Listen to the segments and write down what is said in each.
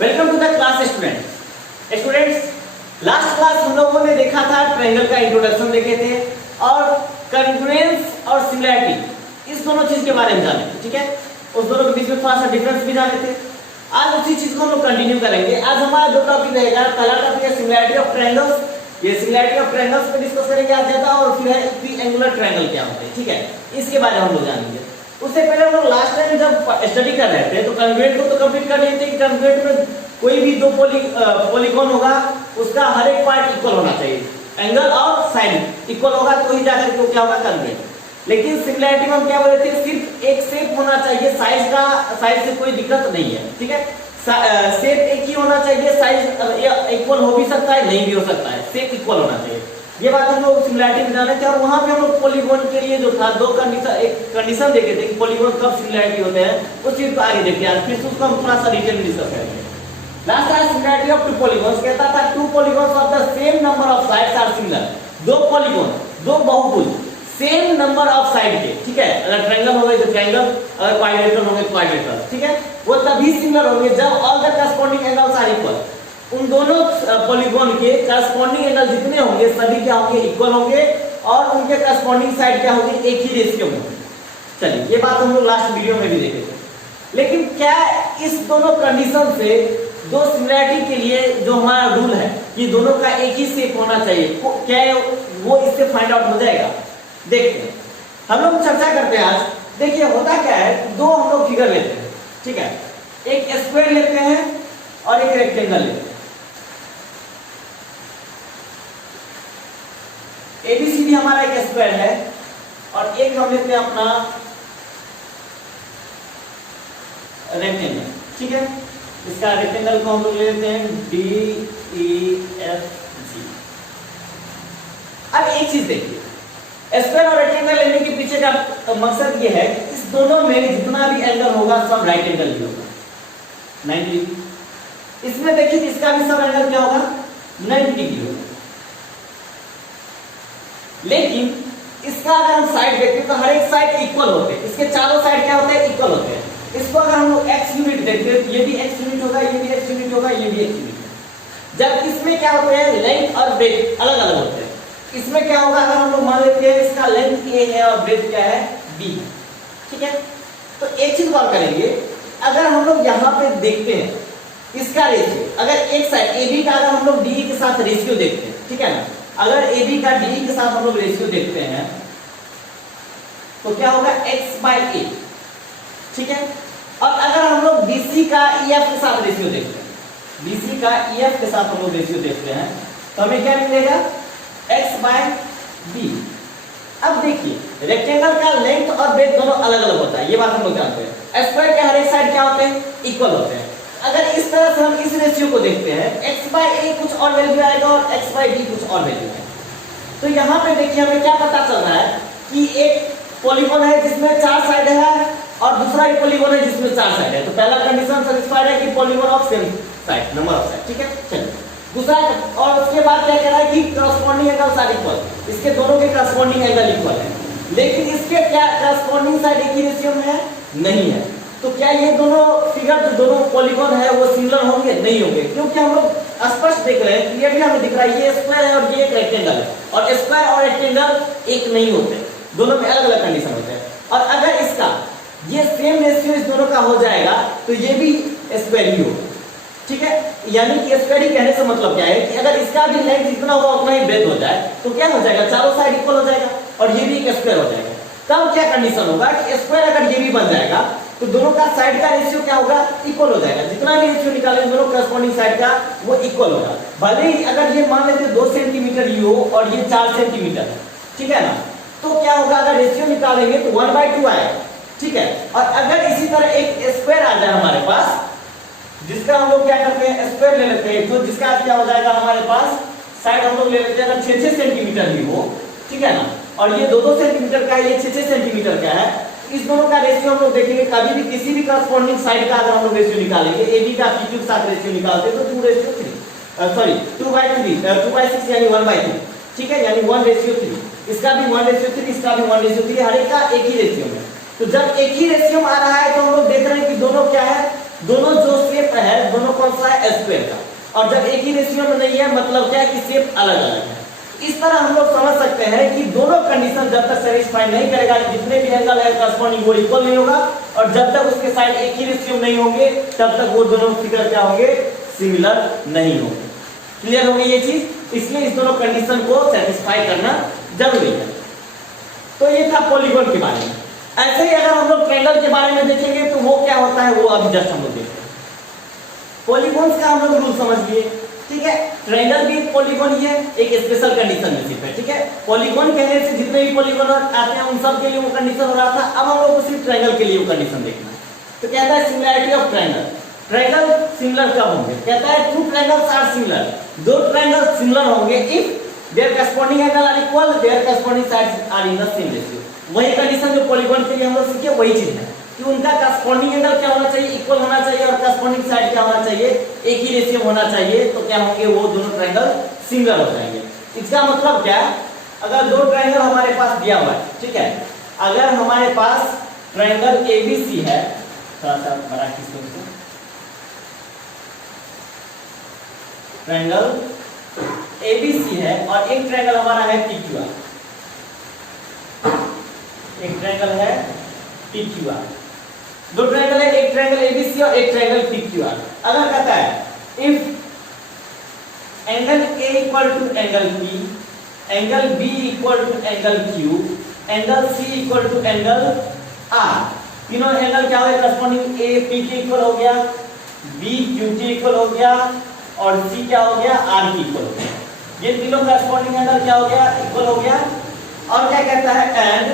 Welcome to the class students. Last class हम लोगों ने देखा था ट्रायंगल का इंट्रोडक्शन देखे थे और कॉन्ग्रुएंस और सिमिलैरिटी इस दोनों चीज के बारे में जाने थे। ठीक है, उस दोनों के बीच में थोड़ा सा डिफरेंस भी जाने थे। आज उसी चीज को हम लोग कंटिन्यू करेंगे। आज हमारा दो टॉपिक रहेगा। पहला टॉपिक है सिमिलैरिटी ऑफ ट्रायंगल्स, ये सिमिलैरिटी ऑफ ट्रायंगल्स पे डिस्कस करेंगे आज ज्यादा, और फिर है इक्विएंगुलर ट्रायंगल क्या होता है। ठीक है, इसके बारे में हम लोग जानेंगे। उससे पहले हम लोग लास्ट टाइम जब स्टडी कर रहे थे तो कॉन्ग्रुएंट को तो कंप्लीट कर लिए थे कि कॉन्ग्रुएंट में कोई भी दो पॉलीगॉन होगा उसका हर एक पार्ट इक्वल होना चाहिए, एंगल और साइड इक्वल होगा तो ही जाकर के क्या होगा कॉन्ग्रुएंट। लेकिन सिमिलैरिटी में हम क्या बोले थे, सिर्फ एक शेप होना चाहिए, साइज से कोई दिक्कत नहीं है। ठीक है, शेप एक ही होना चाहिए, साइज इक्वल हो भी सकता है नहीं भी हो सकता है, शेप इक्वल होना चाहिए। ये बात हम लोग सिमिलैरिटी में जाने थे और वहां पे हम लोग पॉलीगॉन के लिए जो था दो कंडीशन, एक कंडीशन देखे थे कि पॉलीगॉन कब सिमिलैरिटी होते हैं, उस चीज को आगे देखते हैं। फिर उसको हम थोड़ा सा डिटेल में डिस्कस करेंगे। Last class similarity of two polygons कहता था two polygons of the same number of sides are similar. दो पॉलीगॉन, दो बहुभुज सेम नंबर ऑफ साइड के, ठीक है, अगर ट्रायंगल हो गए तो ट्रायंगल, अगर क्वाड्रिलेटरल हो गए तो क्वाड्रिलेटरल, ठीक है, वो तभी सिमिलर होंगे जब all the corresponding angles are equal. उन दोनों पॉलीगॉन के करस्पॉन्डिंग एंगल जितने होंगे सभी क्या होंगे, इक्वल होंगे, और उनके करस्पॉन्डिंग साइड क्या होंगे, एक ही रेशियो में। चलिए, ये बात हम लोग लास्ट वीडियो में भी देखे थे। लेकिन क्या इस दोनों कंडीशन से दो सिमिलैरिटी के लिए जो हमारा रूल है कि दोनों का एक ही शेप होना चाहिए, क्या वो इससे फाइंड आउट हो जाएगा? देखते हैं, हम लोग चर्चा करते हैं आज। देखिए होता क्या है, दो हम लोग फिगर लेते हैं, ठीक है, एक स्क्वायर लेते हैं और एक रेक्टेंगल लेते हैं। एबीसीडी हमारा एक स्क्वायर है और एक हम लेते हैं अपना रेक्टेंगल, ठीक है। इसका रेक्टेंगल को हम लोग लेते हैं DEFG। अब एक चीज देखिए, स्क्वायर और रेक्टेंगल लेने के पीछे का मकसद ये है कि इस दोनों में जितना भी एंगल होगा सब राइट एंगल ही होगा, 90 डिग्री। इसमें देखिए इसका भी सब एंगल क्या होगा, 90 डिग्री होगा। लेकिन इसका अगर हम साइड देखते हैं तो हर एक साइड इक्वल होते हैं, इसके चारों साइड क्या होते हैं, इक्वल होते हैं। इसको अगर हम लोग एक्स यूनिट देखते हैं, ये भी एक्स यूनिट होगा, ये भी एक्स यूनिट होगा, ये भी एक्स यूनिट होगा। जब इसमें क्या होते हैं, लेंथ और ब्रेथ अलग अलग होते हैं। इसमें क्या होगा, अगर हम लोग मान लेते हैं इसका लेंथ ए है और ब्रेथ क्या है, बी, ठीक है। तो एक चीज और करेंगे, अगर हम लोग यहाँ पे देखते हैं इसका रेशियो, अगर एक साइड AB का अगर हम लोग DE के साथ रेशियो देखते हैं, ठीक है ना, अगर AB का DE के साथ हम लोग रेशियो देखते हैं तो क्या होगा, x/a, ठीक है। और अगर हम लोग BC का EF के साथ रेशियो देखते हैं, BC का EF के साथ हम लोग रेशियो देखते हैं तो हमें क्या मिलेगा, x/b। अब देखिए रेक्टेंगल का लेंथ और ब्रेथ दोनों अलग अलग होता है, ये बात हम लोग जानते हैं। स्क्वायर के हर एक साइड क्या होते हैं, इक्वल होते हैं। अगर इस तरह से हम इस रेशियो को देखते हैं, x/a कुछ और वैल्यू आएगा और x/b कुछ और वैल्यू आएगा। तो यहाँ पे देखिए हमें क्या पता चल रहा है कि एक पॉलीगॉन है जिसमें 4 साइड है और दूसरा एक पॉलीगॉन है जिसमें 4 साइड है। तो पहला कंडीशन सेटिस्फाइड है कि polygon of same side, number of side, ठीक है। चलिए दूसरा, और उसके बाद क्या कह रहा है कि करस्पॉन्डिंग एंगल्स आर इक्वल, इसके दोनों के करस्पॉन्डिंग एंगल इक्वल है। लेकिन इसके क्या करस्पॉन्डिंग साइड एक ही रेशियो में है, नहीं है। तो क्या ये दोनों फिगर जो दोनों पॉलीगॉन है वो सिमिलर होंगे, नहीं होंगे, क्योंकि हम लोग स्पष्ट देख रहे हैं, क्लियरली हमें दिख रहा है ये स्क्वायर है और ये एक रेक्टेंगल है, और स्क्वायर और रेक्टेंगल एक नहीं होते, दोनों में अलग अलग कंडीशन होते हैं। और अगर इसका ये सेम रेशियो इस दोनों का हो जाएगा तो ये भी स्क्वायर ही होगा, ठीक है। यानी कि स्क्वायर ही कहने से मतलब क्या है कि अगर इसका भी लेंथ जितना होगा उतना ही ब्रेथ हो जाए तो क्या हो जाएगा, चारों साइड इक्वल हो जाएगा और ये भी एक स्क्वायर हो जाएगा। तब क्या कंडीशन होगा कि स्क्वायर अगर ये भी बन जाएगा तो दोनों का साइड का रेशियो क्या होगा, इक्वल हो जाएगा। जितना भी रेशियो निकाले दोनों करस्पॉन्डिंग साइड का वो इक्वल होगा। भले ही अगर ये मान लेते 2 सेंटीमीटर ये हो और ये 4 सेंटीमीटर है, ठीक है ना, तो क्या होगा, अगर रेशियो निकालेंगे तो 1/2 आएगा, ठीक है। और अगर इसी तरह एक स्क्वायर आ जाए हमारे पास, जिसका हम लोग क्या करते हैं, स्क्वायर ले लेते हैं, तो जिसका क्या हो जाएगा हमारे पास साइड हम लोग ले लेते हैं, अगर 6-6 सेंटीमीटर भी हो, ठीक है ना, और ये 2-2 सेंटीमीटर का है, ये 6-6 सेंटीमीटर का है, इस दोनों का रेशियो हम लोग देखेंगे। कभी भी किसी भी करस्पॉन्डिंग साइड का अगर हम लोग रेशियो निकालेंगे, AB का PQ के साथ रेशियो निकालते हैं तो 2/6 यानी 1/3, ठीक है, यानी 1/3। इसका भी 1/3, इसका भी 1/3, हर एक का एक ही रेशियो में। तो जब एक ही रेशियो में आ रहा है तो हम लोग देख रहे हैं कि दोनों क्या है, दोनों जो शेप है, दोनों कौन सा है, स्क्वायर का, और जब एक ही रेशियो में नहीं है मतलब क्या है कि शेप अलग अलग है। इस तरह हम लोग समझ सकते हैं कि दोनों कंडीशन जब तक सेटिस्फाई नहीं करेगा, जितने भी एंगल है करस्पॉन्डिंग वो इक्वल नहीं होगा, और जब तक उसके साइड एक ही रेशियो में नहीं होंगे तब तक वो दोनों फिगर क्या होंगे, सिमिलर नहीं होंगे। क्लियर हो गई ये चीज? इसलिए इस दोनों कंडीशन को सेटिस्फाई करना जरूरी है। तो ये था पॉलीगॉन के बारे में। ऐसे ही अगर हम लोग ट्रायंगल के बारे में देखेंगे तो वो क्या होता है वो अभी जस्ट हम लोग देखते हैं। पॉलीगॉन्स का हम लोग रूल समझ लिए, ठीक है। ट्रायंगल भी एक पॉलीगॉन ही है, एक स्पेशल कंडीशन में सिर्फ है, ठीक है। पॉलीगॉन कहने से जितने भी पॉलीगॉन आते हैं उन सब के लिए वो कंडीशन हो रहा था। अब हम लोग को सिर्फ ट्रायंगल के लिए वो कंडीशन देखना है। तो कहता है similarity of triangle, triangle similar कब होंगे? कहता है टू ट्रायंगल्स आर सिमिलर, दो ट्रायंगल सिमिलर होंगे if their corresponding angle are equal, their corresponding sides are in the same ratio. वही कंडीशन जो पॉलीगॉन के लिए हम लोग सीखे वही चीज है कि उनका करस्पॉन्डिंग एंगल क्या होना चाहिए, इक्वल होना चाहिए, और करस्पॉन्डिंग साइड क्या होना चाहिए, एक ही रेशियो होना चाहिए। तो क्या होंगे, वो दोनों ट्रायंगल सिमिलर हो जाएंगे। इसका मतलब क्या है, अगर दो ट्रायंगल हमारे पास दिया हुआ है, ठीक है, अगर हमारे पास ट्रायंगल एबीसी है, थोड़ा सा बड़ा किसको, ट्रायंगल एबीसी है और एक ट्रायंगल हमारा है पीक्यूआर, एक ट्रायंगल है पीक्यूआर, दो ट्रायंगल है, एक ट्रायंगल एबीसी और एक ट्रायंगल पीक्यूआर। अगर कहता है if angle A equal to angle P, angle B equal to angle Q, angle C equal to angle R, तीनों एंगल क्या हो गया, करस्पॉन्डिंग ए पी के इक्वल हो गया, बी क्यू के इक्वल हो गया, और सी क्या हो गया, आर के इक्वल हो गया। ये तीनों करस्पॉन्डिंग एंगल क्या हो गया, इक्वल हो गया। और क्या कहता है, and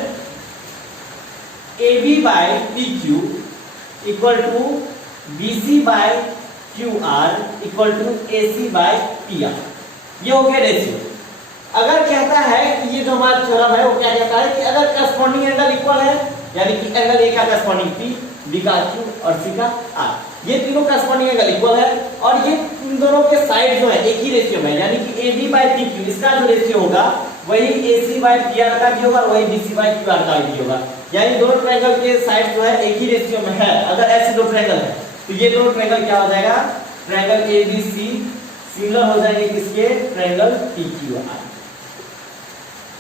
AB by PQ equal to BC by QR equal to AC by PR। ये हो गया रेशियो। अगर कहता है कि ये जो हमारा थ्योरम है वो क्या कहता है कि अगर करस्पॉन्डिंग एंगल इक्वल है, यानी कि एंगल A का करस्पॉन्डिंग P, B का Q और C का R, ये तीनों करस्पॉन्डिंग एंगल इक्वल है, और ये इन दोनों के साइड जो है एक ही रेशियो में, यानी कि AB by PQ इसका जो रेशियो होगा वही AC by PR का भी होगा, वही BC by QR का भी होगा। यानी दोनों ट्रायंगल के साइड जो है एक ही रेशियो में है। अगर ऐसे दो ट्रायंगल है तो ये दोनों ट्रायंगल क्या हो जाएगा, ट्रायंगल ABC सिमिलर हो जाएंगे किसके, ट्रायंगल PQR,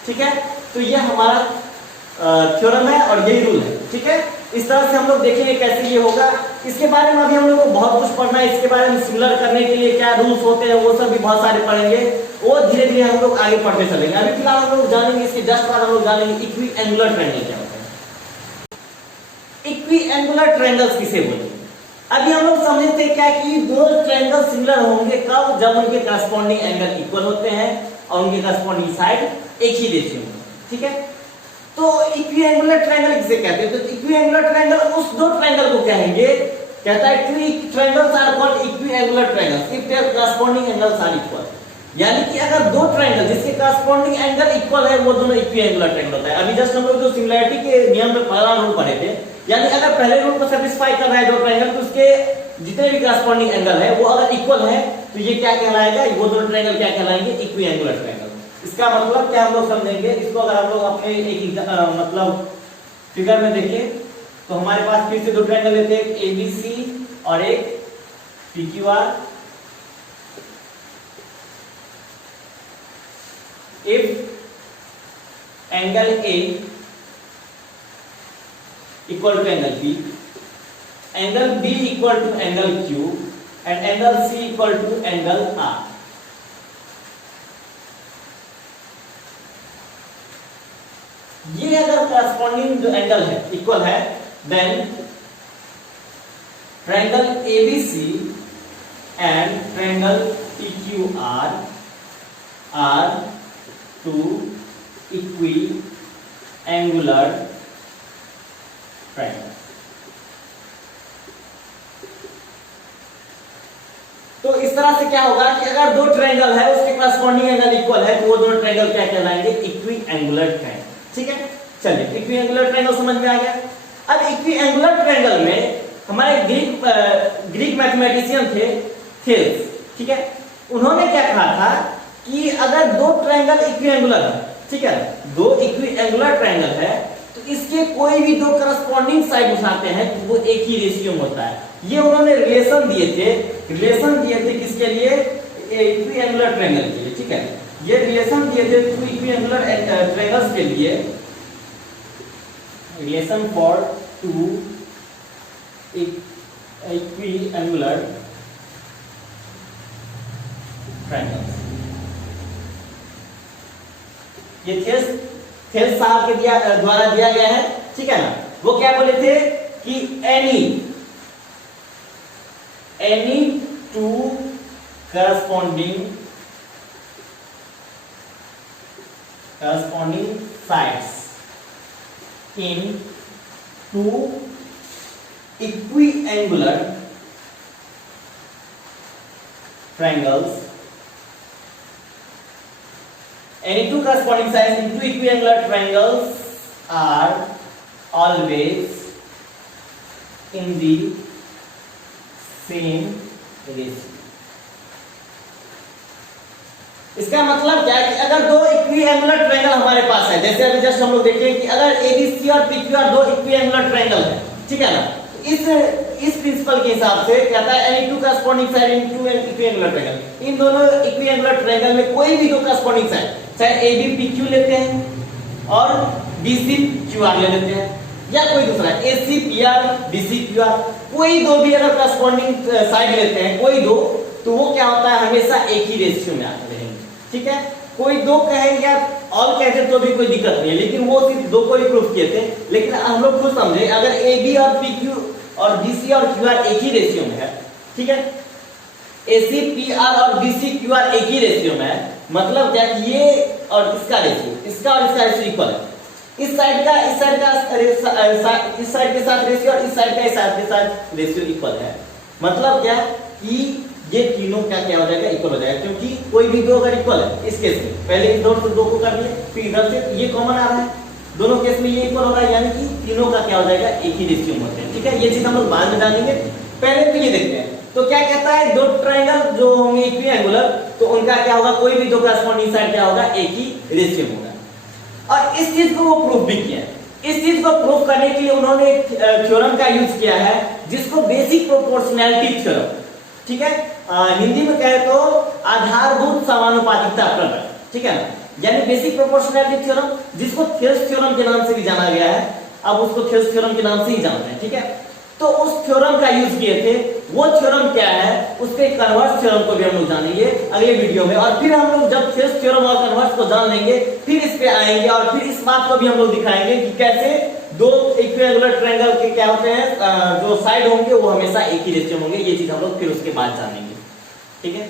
ठीक है। तो ये हमारा थ्योरम है और यही रूल है, ठीक है। इस तरह से हम लोग देखेंगे कैसे ये होगा। इसके बारे में अभी हम लोग को बहुत कुछ पढ़ना है, इसके बारे में सिमिलर करने के लिए क्या रूल्स होते हैं वो सब भी बहुत सारे पढ़ेंगे, वो धीरे धीरे हम लोग आगे पढ़ते चलेंगे। अभी फिलहाल हम लोग जानेंगे, इसके जस्ट बाद हम लोग जानेंगे इक्वी एंगुलर ट्रायंगल क्या होता है। इक्वी एंगुलर ट्रायंगल्स किसे बोलते हैं? अभी हम लोग समझे थे क्या कि दो ट्रायंगल सिमिलर होंगे कब, जब उनके करस्पॉन्डिंग एंगल इक्वल होते हैं और उनके करस्पॉन्डिंग साइड एक ही रेशियो में, ठीक है। तो इक्विएंगुलर ट्रायंगल किसे कहते हैं? तो इक्विएंगुलर ट्रायंगल उस दो ट्रायंगल को कहेंगे, कहता है two triangles are called equiangular triangles if their corresponding angles are equal. यानी कि अगर दो ट्रायंगल जिसके करस्पॉन्डिंग एंगल इक्वल है वो दोनों इक्विएंगुलर ट्रायंगल होता है। अभी जस्ट हम लोग जो सिमिलरिटी के नियम में पहला रूल पढ़े थे, यानी अगर पहले रूल को सैटिस्फाई कर रहा है दो ट्रायंगल तो उसके जितने भी करस्पॉन्डिंग एंगल है वो अगर इक्वल है तो ये क्या कहलाएगा, वो दोनों ट्रायंगल क्या कहलाएंगे, इक्विएंगुलर ट्रायंगल। इसका मतलब क्या हम लोग समझेंगे इसको, अगर हम लोग अपने एक मतलब फिगर में देखें तो हमारे पास फिर से दो ट्रायंगल लेते हैं, एक ABC और एक PQR। If angle A equal to angle B, angle B equal to angle Q and angle C equal to angle R। ये अगर करस्पॉन्डिंग जो एंगल है इक्वल है, then triangle ABC and triangle PQR are two equiangular triangle. तो इस तरह से क्या होगा कि अगर दो ट्रायंगल है उसके करस्पॉन्डिंग एंगल इक्वल है तो वो दोनों ट्रायंगल क्या कहलाएंगे, इक्विएंगुलर ट्रायंगल, ठीक है। चलिए इक्विएंगुलर ट्रायंगल समझ में आ गया। अब इक्विएंगुलर ट्रायंगल में हमारे ग्रीक मैथमेटिशियन थे थेल्स, ठीक है। उन्होंने क्या कहा था कि अगर दो ट्रायंगल इक्विएंगुलर है, ठीक है, दो इक्विएंगुलर ट्रायंगल है तो इसके कोई भी दो करस्पॉन्डिंग साइड उठाते हैं तो वो एक ही रेशियो में होता है। ये उन्होंने रिलेशन दिए थे किसके लिए, इक्विएंगुलर ट्रायंगल के लिए, ठीक है। ये रिलेशन दिए थे टू इक्विएंगुलर ट्रायंगल्स के लिए, रिलेशन फॉर टू इक्विएंगुलर ट्रायंगल्स। ये थेल्स साहब के द्वारा दिया गया है, ठीक है ना। वो क्या बोले थे कि any two corresponding sides in two equiangular triangles, any two corresponding sides in two equiangular triangles are always in the same ratio। इसका मतलब क्या है कि अगर दो इक्विएंगुलर ट्रायंगल हमारे पास है, जैसे अभी जस्ट हम लोग देखें कि अगर एबीसी और पीक्यूआर दो इक्विएंगुलर ट्रायंगल है, ठीक है ना। इस प्रिंसिपल के हिसाब से कहता है any two corresponding side in two equiangular triangle, इन दोनों इक्विएंगुलर ट्रायंगल में कोई भी दो करस्पॉन्डिंग साइड, चाहे एबी पीक्यू लेते हैं और बीसी क्यूआर ले लेते हैं, या कोई दूसरा एसी पीआर बीसी क्यूआर, कोई दो भी अगर करस्पॉन्डिंग साइड लेते हैं कोई दो, तो वो क्या होता है, हमेशा एक ही रेशियो में आते रहेंगे, ठीक है। कोई दो कहें या ऑल कहते तो भी कोई दिक्कत नहीं है, लेकिन वो सिर्फ दो को ही प्रूफ किए थे। लेकिन हम लोग खुद समझे अगर ए बी और पी क्यू और बीसी और क्यू आर एक ही रेशियो में है, ठीक है, एसी पी आर और बीसी क्यू आर एक ही रेशियो में है, मतलब क्या ये और इसका रेशियो, इसका और इसका रेशियो इक्वल है। इस साइड का इस साइड के साथ रेशियो और इस साइड का इस साइड के साथ रेशियो इक्वल है, मतलब क्या कि ये तीनों क्या हो जाएगा, इक्वल हो जाएगा। क्योंकि कोई भी दो अगर इक्वल है, इस केस में पहले इधर से दो को कर दिए, फिर इधर से ये कॉमन आ रहा है, दोनों केस में ये इक्वल हो रहा है, यानी कि तीनों का क्या हो जाएगा, एक ही रेशियो में होते हैं, ठीक है। ये चीज हम लोग बाद में जानेंगे, पहले तो ये देखते हैं। तो क्या कहता है, दो ट्रायंगल जो होंगे इक्विएंगुलर, तो उनका क्या होगा, कोई भी दो करस्पॉन्डिंग साइड क्या होगा, एक ही रेशियो में होगा। और इस चीज को वो प्रूफ भी किया है। इस चीज को प्रूफ करने के लिए उन्होंने एक थ्योरम का यूज किया है जिसको बेसिक प्रोपोर्शनैलिटी थ्योरम, ठीक है, हिंदी में कहे तो आधारभूत समानुपातिकता प्रमेय, ठीक है ना, यानी बेसिक प्रोपोर्शनैलिटी थ्योरम, जिसको थेल्स थ्योरम के नाम से भी जाना गया है, अब उसको थेल्स थ्योरम के नाम से ही जानते हैं, ठीक है। तो उस थ्योरम का यूज किए थे, वो थ्योरम क्या है, उसके कन्वर्स थ्योरम को भी हम लोग जानेंगे अगले वीडियो में, और फिर हम लोग जब थेल्स थ्योरम और कन्वर्स को जान लेंगे फिर इस पे आएंगे, और फिर इस बात को भी हम लोग दिखाएंगे कि कैसे दो इक्विएंगुलर ट्रायंगल के क्या होते हैं, जो साइड होंगे वो हमेशा एक ही रेशियो होंगे। ये चीज हम लोग फिर उसके बाद जानेंगे, ठीक है।